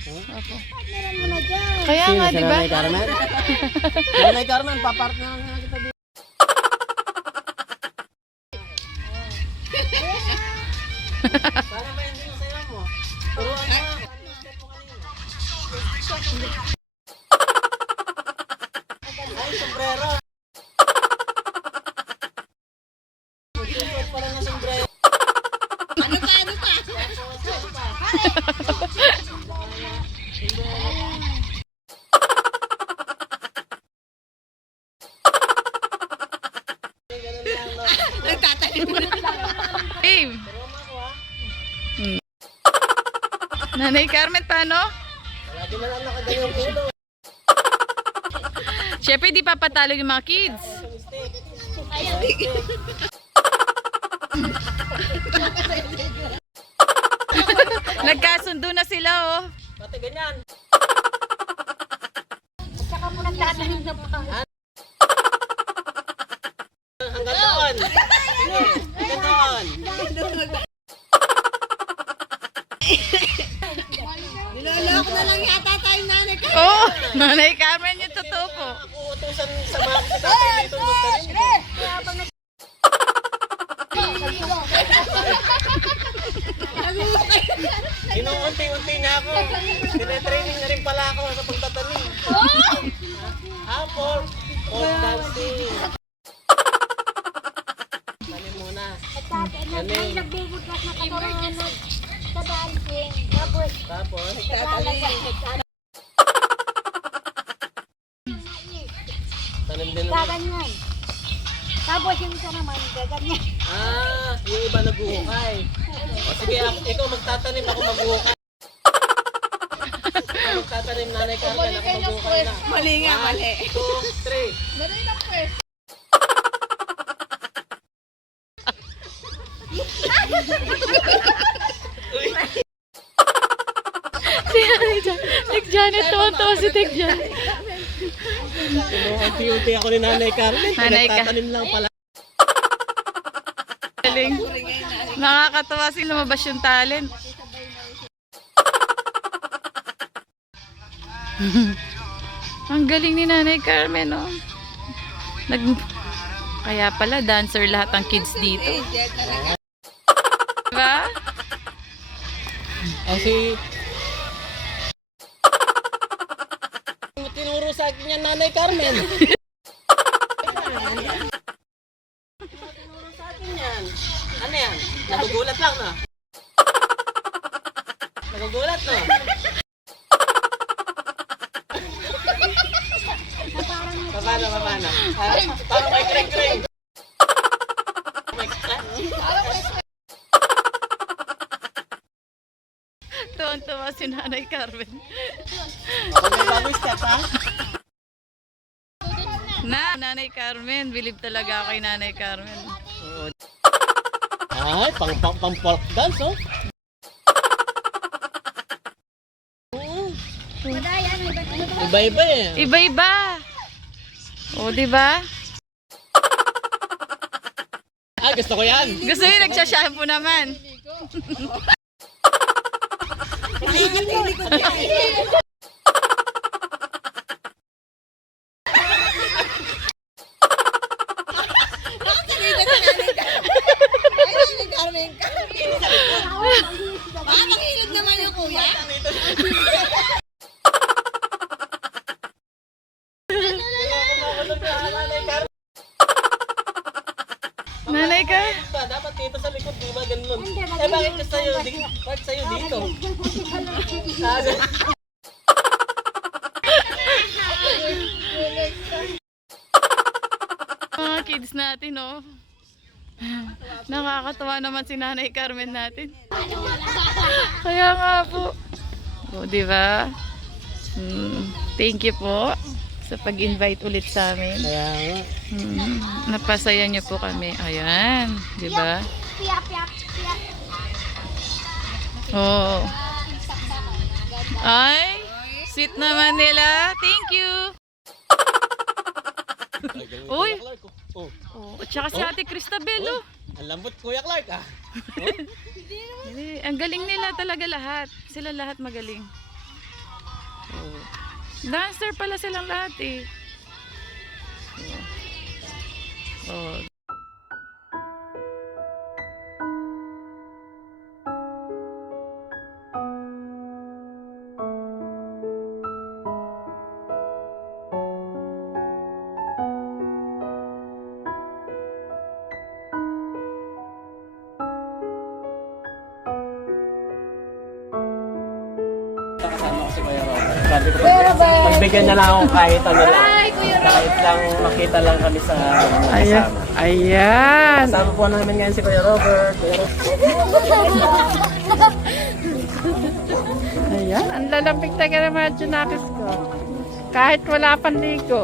Opo. Meron mo na dyan. Kaya nga, di ba? Nanay Carmen? Nanay Carmen, papart na lang kita dito. Sana ba yung sayo mo? Turuan mo. Ay, sombrero. Magsusuot pa lang ng sombrero. Ano pa? Nagtatanim mo na. Babe. Nanay Carmen, paano? Lagi na lang nakaganyang ulo. Siyempre, di papatalo yung mga kids. Nagkasundo na sila, oh. Pati ganyan. Saka mo nagtatanim na pa. Hanggang doon. Hanggang doon. Niloloko na lang yata tayo nanay ka. Oh, Nanay Carmen yung totoo po. Ako utusan sa mga kasi dito magtanim. Inuunti-unti na ako. Tine-training na rin pala ako sa pagtatanim. For dancing. Tanim muna. Nagbubukas na katawan sa dancing. Tapos, tanim din naman. Gaganyan. Tapos yung isa naman, gaganyan. Yung iba naghuhukay. O sige, ikaw magtatanim, ako maghuhukay. Ikaw magtatanim, Nanay Carmen, ako maghuhukay na. Mali nga, mali. 1, 2, 3. Mali na pwes. Tek Janet, tuwan-tuwa si Tek Janet. Inuunti-unti ako ni Nanay Carmen. Nanay Ka- Nagtatanim lang pala. Galing. Nakakatawa si lumabas yung talent. Ang galing ni Nanay Carmen, oh. Kaya pala, dancer lahat ng kids dito. Diba? Kasi tinuro sa akin yan, Nanay Carmen. Tinuro sa akin yan. Ano yan? Nagugulat lang, no? Nagugulat, no? Paano? Parang may kring-kring. Tuwan-tuwa si Nanay Carmen. Okay, bagong step, ha? Nanay Carmen, believe talaga ako kay Nanay Carmen. Ay, pang folk dance, oh. Iba-iba eh. Iba-iba. O, diba? Gusto ko yan. Gusto nyo nagsashampoo naman. Makakahilod naman yung kuya. Nanay ka? Dapat dito sa likod, di ba ganun? Bakit ka sa'yo? Bakit sa'yo dito? Mga kids natin, oh. Nakakatawa naman si Nanay Carmen natin. Kaya nga po. O, diba? Thank you po sa pag-invite ulit sa amin. Kaya nga. Napasaya niyo po kami. Ayan, diba? Piyak, piyak, piyak. Oh. Ay, sweet naman nila. Thank you. Uy. Oh, at saka si Ate Cristabel, oh. Ang lambot, Kuya Clark, ah. Ang galing nila talaga lahat. Sila lahat magaling. Oh. Dancer pala silang lahat eh. Oh. Kasama ko si Kuya Robert. Sabi ko, pagbigyan niya lang ako kahit ano lang. Kahit lang makita lang kami sa Ayan. kasama. Ayan. Kasama po namin ngayon si Kuya Robert. Ayan. Ang lalambing talaga ng mga tsunakis ko. Kahit wala pang ligo.